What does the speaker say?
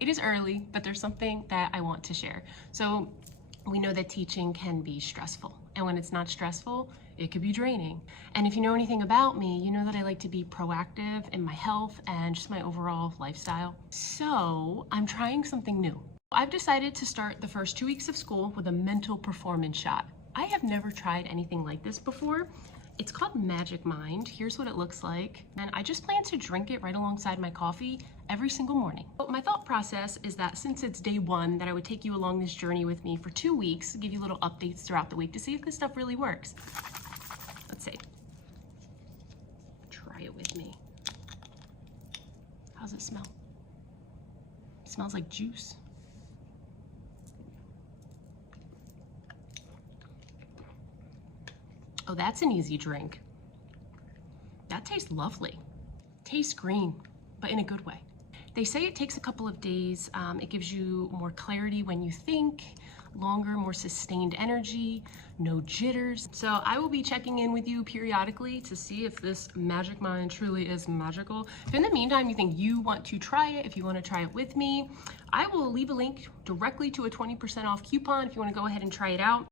It is early, but there's something that I want to share. So we know that teaching can be stressful, and when it's not stressful, it could be draining. And if you know anything about me, you know that I like to be proactive in my health and just my overall lifestyle. So I'm trying something new. I've decided to start the first 2 weeks of school with a mental performance shot. I have never tried anything like this before. It's called Magic Mind. Here's what it looks like. And I just plan to drink it right alongside my coffee every single morning. But my thought process is that since it's day one, that I would take you along this journey with me for 2 weeks, give you little updates throughout the week to see if this stuff really works. Let's see. Try it with me. How's it smell? It smells like juice. Oh, that's an easy drink. That tastes lovely. Tastes green, but in a good way. They say it takes a couple of days. It gives you more clarity when you think, longer, more sustained energy, no jitters. So I will be checking in with you periodically to see if this Magic Mind truly is magical. If in the meantime you think you want to try it, if you want to try it with me, I will leave a link directly to a 20% off coupon if you want to go ahead and try it out.